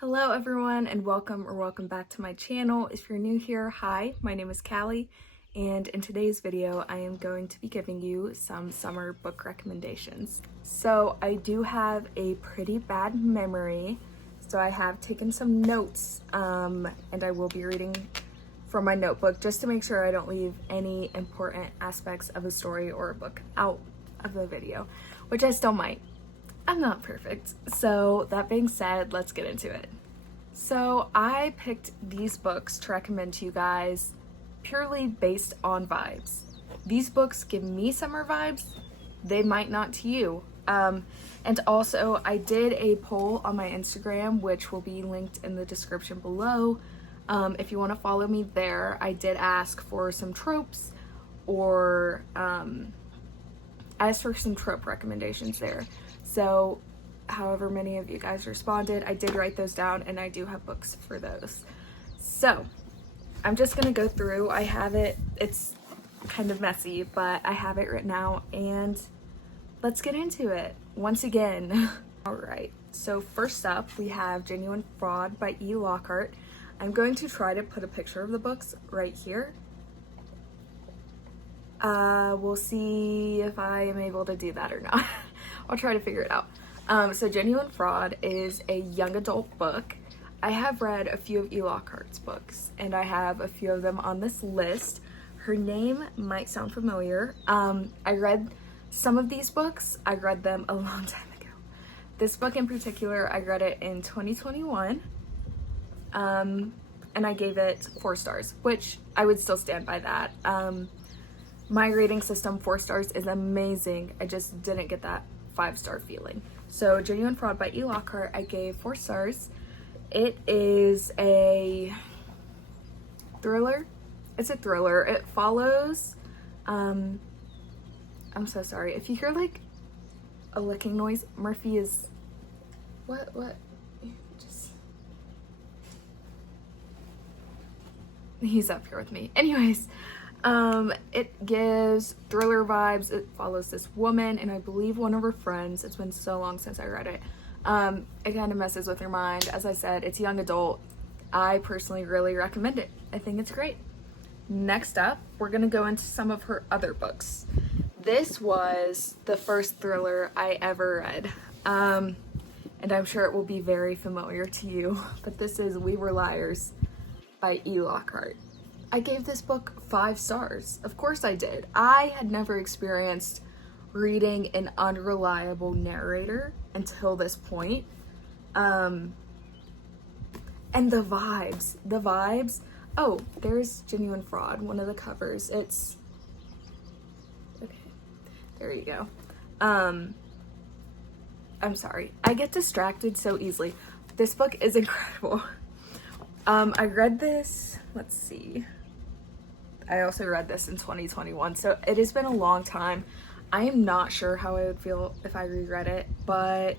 Hello everyone and welcome back to my channel. If you're new here, hi, my name is Callie, and in today's video I am going to be giving you some summer book recommendations. So I do have a pretty bad memory, so I have taken some notes and I will be reading from my notebook just to make sure I don't leave any important aspects of a story or a book out of the video, which I still might. I'm not perfect. So that being said, let's get into it. So I picked these books to recommend to you guys purely based on vibes. These books give me summer vibes, they might not to you. And also I did a poll on my Instagram, which will be linked in the description below. If you want to follow me there, I did ask for some tropes or ask for some trope recommendations there. So however many of you guys responded, I did write those down and I do have books for those. So I'm just gonna go through. I have it, it's kind of messy, but I have it written out and let's get into it once again. All right, so first up we have Genuine Fraud by E. Lockhart. I'm going to try to put a picture of the books right here. We'll see if I am able to do that or not. I'll try to figure it out. So Genuine Fraud is a young adult book. I have read a few of E. Lockhart's books and I have a few of them on this list. Her name might sound familiar. I read some of these books. I read them a long time ago. This book in particular, I read it in 2021. And I gave it 4 stars, which I would still stand by that. My rating system, 4 stars, is amazing. I just didn't get that 5-star feeling. So Genuine Fraud by E. Lockhart, I gave 4 stars. It is a thriller. It's a thriller. It follows, I'm so sorry. If you hear like a licking noise, Murphy is, what? Just, he's up here with me. Anyways, it gives thriller vibes. It follows this woman and I believe one of her friends. It's been so long since I read it. It kind of messes with your mind. As I said, it's young adult. I personally really recommend it. I think it's great. Next up, we're gonna go into some of her other books. This was the first thriller I ever read. And I'm sure it will be very familiar to you, but this is We Were Liars by E. Lockhart. I gave this book 5 stars. Of course I did. I had never experienced reading an unreliable narrator until this point. And the vibes. Oh, there's Genuine Fraud, one of the covers. It's, okay, there you go. I'm sorry. I get distracted so easily. This book is incredible. I read this, let's see. I also read this in 2021, so it has been a long time. I am not sure how I would feel if I reread it, but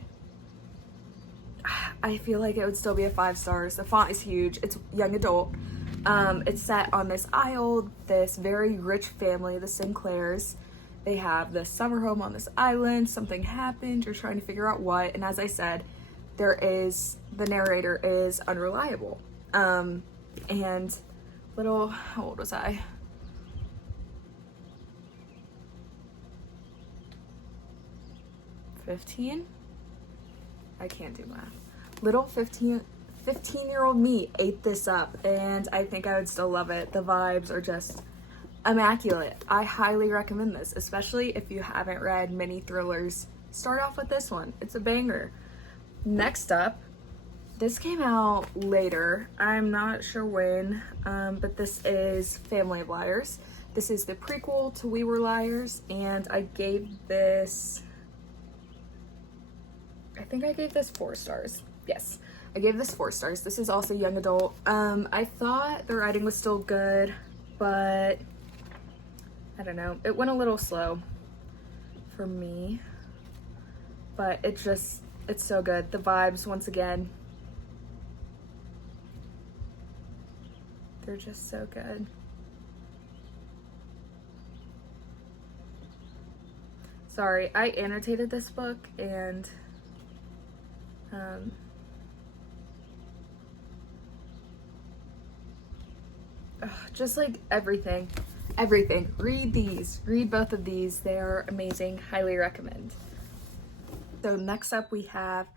I feel like it would still be a 5 stars. The font is huge. It's young adult. It's set on this isle, this very rich family, the Sinclairs. They have this summer home on this island. Something happened. You're trying to figure out what. And as I said, the narrator is unreliable. And how old was I? $15? I can't do math. Little 15-year-old me ate this up and I think I would still love it. The vibes are just immaculate. I highly recommend this, especially if you haven't read many thrillers. Start off with this one. It's a banger. Next up, this came out later. I'm not sure when, but this is Family of Liars. This is the prequel to We Were Liars, and I gave this, I think I gave this 4 stars. Yes, I gave this 4 stars. This is also young adult. I thought the writing was still good, but I don't know. It went a little slow for me, but it's so good. The vibes, once again, they're just so good. Sorry, I annotated this book and just like everything. Read these. Read both of these. They are amazing. Highly recommend. So next up we have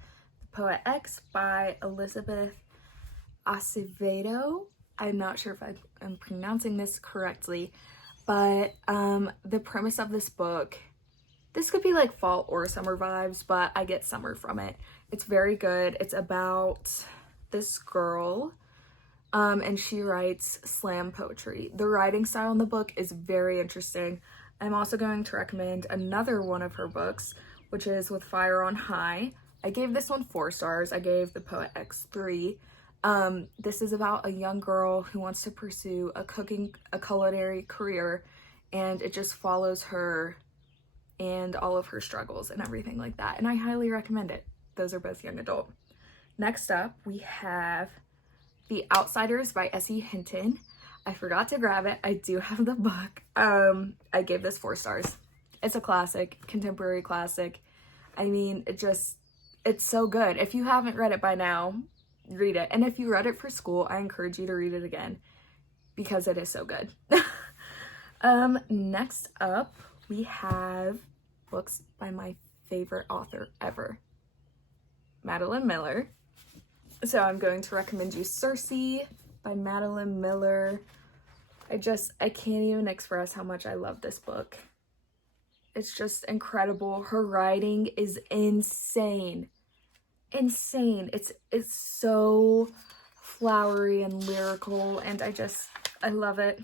The Poet X by Elizabeth Acevedo. I'm not sure if I'm pronouncing this correctly, but the premise of this book, this could be like fall or summer vibes, but I get summer from it. It's very good. It's about this girl, and she writes slam poetry. The writing style in the book is very interesting. I'm also going to recommend another one of her books, which is With Fire on High. I gave this one 4 stars. I gave The Poet X 3. This is about a young girl who wants to pursue a culinary career, and it just follows her and all of her struggles and everything like that. And I highly recommend it. Those are both young adult. Next up, we have The Outsiders by S.E. Hinton. I forgot to grab it. I do have the book. I gave this 4 stars. It's a classic, contemporary classic. I mean, it's so good. If you haven't read it by now, read it. And if you read it for school, I encourage you to read it again because it is so good. Next up, we have books by my favorite author ever, Madeline Miller. So I'm going to recommend you Circe by Madeline Miller. I can't even express how much I love this book. It's just incredible. Her writing is insane. It's so flowery and lyrical, and I love it.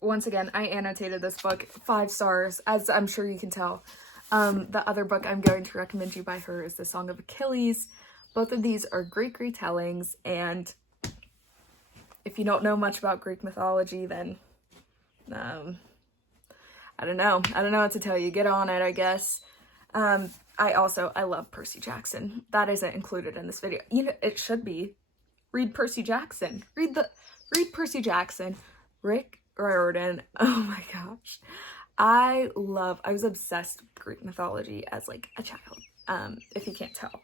Once again, I annotated this book 5 stars, as I'm sure you can tell. The other book I'm going to recommend you by her is The Song of Achilles. Both of these are Greek retellings, and if you don't know much about Greek mythology, then I don't know what to tell you. Get on it, I guess. I love Percy Jackson. That isn't included in this video. You know, it should be. Read Percy Jackson. Read Percy Jackson. Rick Riordan. Oh my gosh. I was obsessed with Greek mythology as like a child, if you can't tell.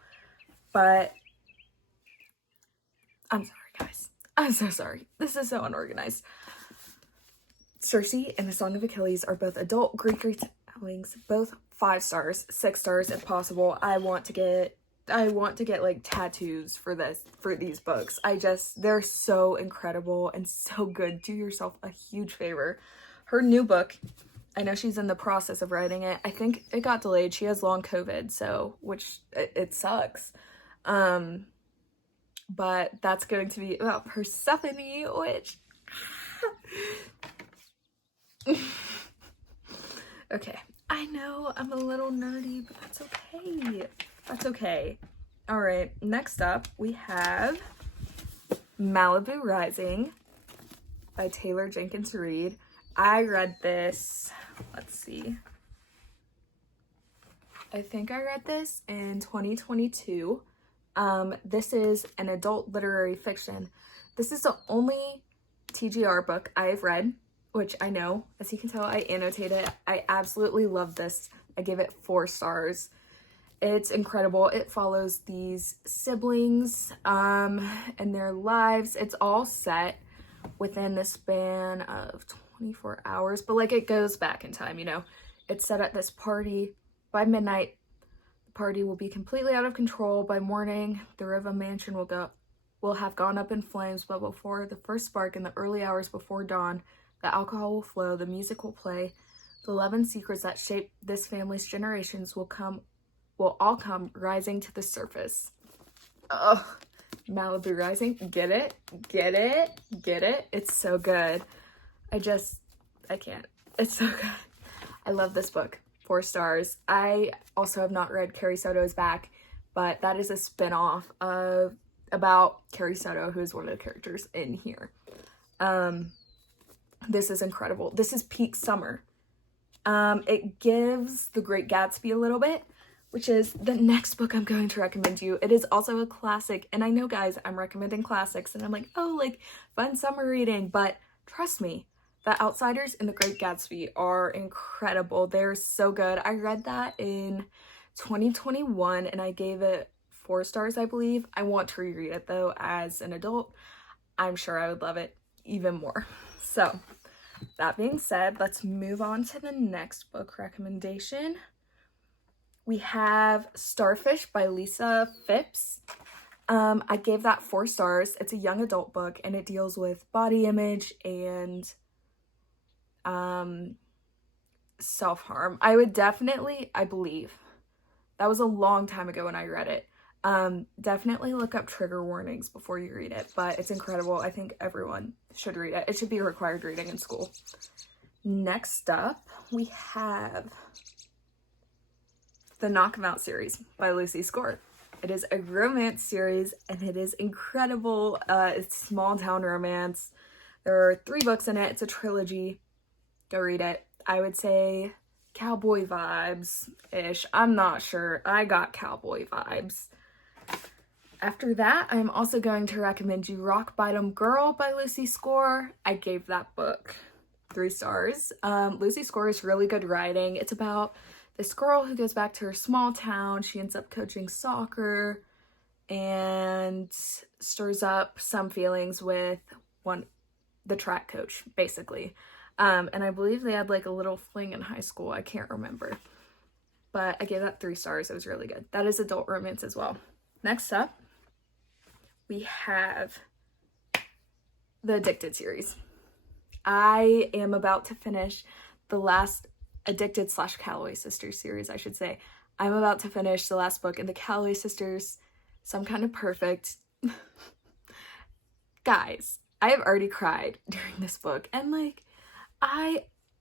But I'm sorry, guys. I'm so sorry. This is so unorganized. Circe and The Song of Achilles are both adult Greek retellings, both 5 stars, 6 stars if possible. I want to get like tattoos for these books. They're so incredible and so good. Do yourself a huge favor. Her new book, I know she's in the process of writing it. I think it got delayed. She has long COVID, so it sucks. But that's going to be about Persephone, which okay, I know I'm a little nerdy, but that's okay. That's okay. All right, next up we have Malibu Rising by Taylor Jenkins Reid. I read this, let's see, I think I read this in 2022. This is an adult literary fiction. This is the only TGR book I've read, which I know, as you can tell, I annotated. I absolutely love this. I give it 4 stars. It's incredible. It follows these siblings and their lives. It's all set within the span of 24 hours, but like it goes back in time, you know. It's set at this party. By midnight, the party will be completely out of control. By morning, the Riva mansion will have gone up in flames, but before the first spark, in the early hours before dawn, the alcohol will flow, the music will play, the love and secrets that shape this family's generations will all come rising to the surface. Ugh. Malibu Rising, get it? It's so good. I can't. It's so good. I love this book. 4 stars. I also have not read Carrie Soto's Back, but that is a spin-off about Carrie Soto, who is one of the characters in here. This is incredible. This is peak summer. It gives The Great Gatsby a little bit, which is the next book I'm going to recommend you. It is also a classic, and I know, guys, I'm recommending classics, and I'm like, oh, like, fun summer reading, but trust me, The Outsiders and The Great Gatsby are incredible. They're so good. I read that in 2021, and I gave it 4 stars, I believe. I want to reread it though as an adult. I'm sure I would love it even more. So that being said, let's move on to the next book recommendation. We have Starfish by Lisa Phipps. I gave that 4 stars. It's a young adult book and it deals with body image and self-harm. I believe that was a long time ago when I read it. Definitely look up trigger warnings before you read it, but it's incredible. I think everyone should read it. It should be required reading in school. Next up, we have the Knock 'Em Out series by Lucy Score. It is a romance series and it is incredible. It's small town romance. There are 3 books in it. It's a trilogy. Go read it. I would say cowboy vibes-ish. I'm not sure. I got cowboy vibes. After that, I'm also going to recommend you Rock Bottom Girl by Lucy Score. I gave that book 3 stars. Lucy Score is really good writing. It's about this girl who goes back to her small town. She ends up coaching soccer and stirs up some feelings with the track coach, basically. And I believe they had like a little fling in high school. I can't remember. But I gave that 3 stars. It was really good. That is adult romance as well. Next up, we have the Addicted series. I am about to finish the last Addicted / Calloway Sisters series, I should say. I'm about to finish the last book in the Calloway Sisters, Some Kind of Perfect. Guys, I have already cried during this book, and like,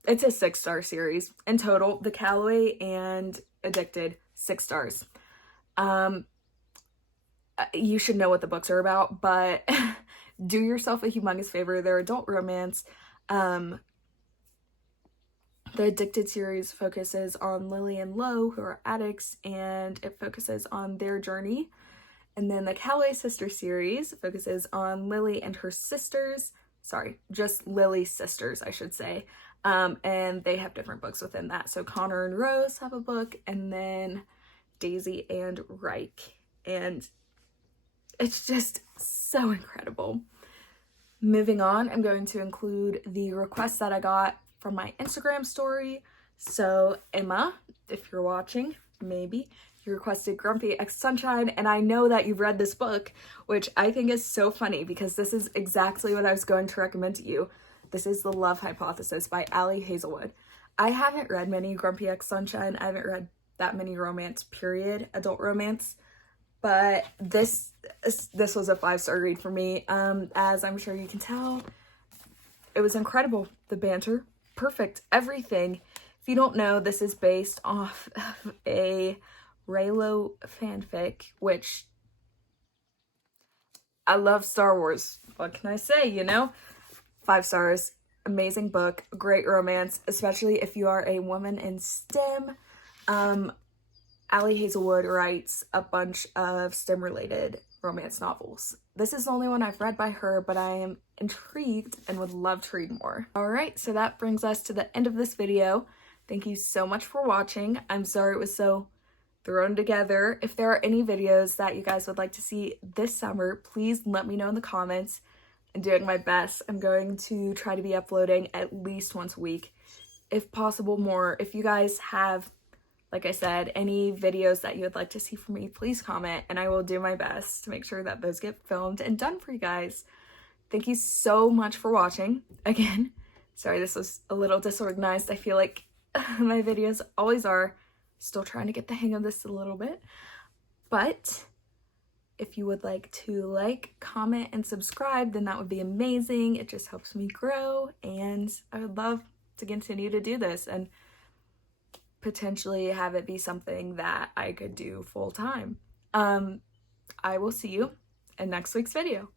it's a 6-star series in total. The Calloway and Addicted, 6 stars. You should know what the books are about, but do yourself a humongous favor. They're adult romance. The Addicted series focuses on Lily and Lo, who are addicts, and it focuses on their journey. And then the Calloway Sisters series focuses on Lily and her sisters. Sorry, just Lily's sisters, I should say. And they have different books within that. So Connor and Rose have a book, and then Daisy and Reich. And it's just so incredible. Moving on, I'm going to include the requests that I got from my Instagram story. So Emma, if you're watching, maybe, you requested Grumpy X Sunshine, and I know that you've read this book, which I think is so funny because this is exactly what I was going to recommend to you. This is The Love Hypothesis by Ali Hazelwood. I haven't read many Grumpy X Sunshine. I haven't read that many romance, period, adult romance, but this was a 5-star read for me. As I'm sure you can tell, it was incredible. The banter, perfect, everything. If you don't know, this is based off of a Reylo fanfic, which I love Star Wars. What can I say, you know? 5 stars, amazing book, great romance, especially if you are a woman in STEM. Ali Hazelwood writes a bunch of STEM-related romance novels. This is the only one I've read by her, but I am intrigued and would love to read more. Alright, so that brings us to the end of this video. Thank you so much for watching. I'm sorry it was so thrown together. If there are any videos that you guys would like to see this summer, please let me know in the comments. I'm doing my best. I'm going to try to be uploading at least once a week, if possible more. If you guys have, like I said, any videos that you would like to see from me, please comment and I will do my best to make sure that those get filmed and done for you guys. Thank you so much for watching. Again, sorry this was a little disorganized. I feel like my videos always are. Still trying to get the hang of this a little bit. But if you would like to like, comment, and subscribe, then that would be amazing. It just helps me grow, and I would love to continue to do this and potentially have it be something that I could do full time. I will see you in next week's video.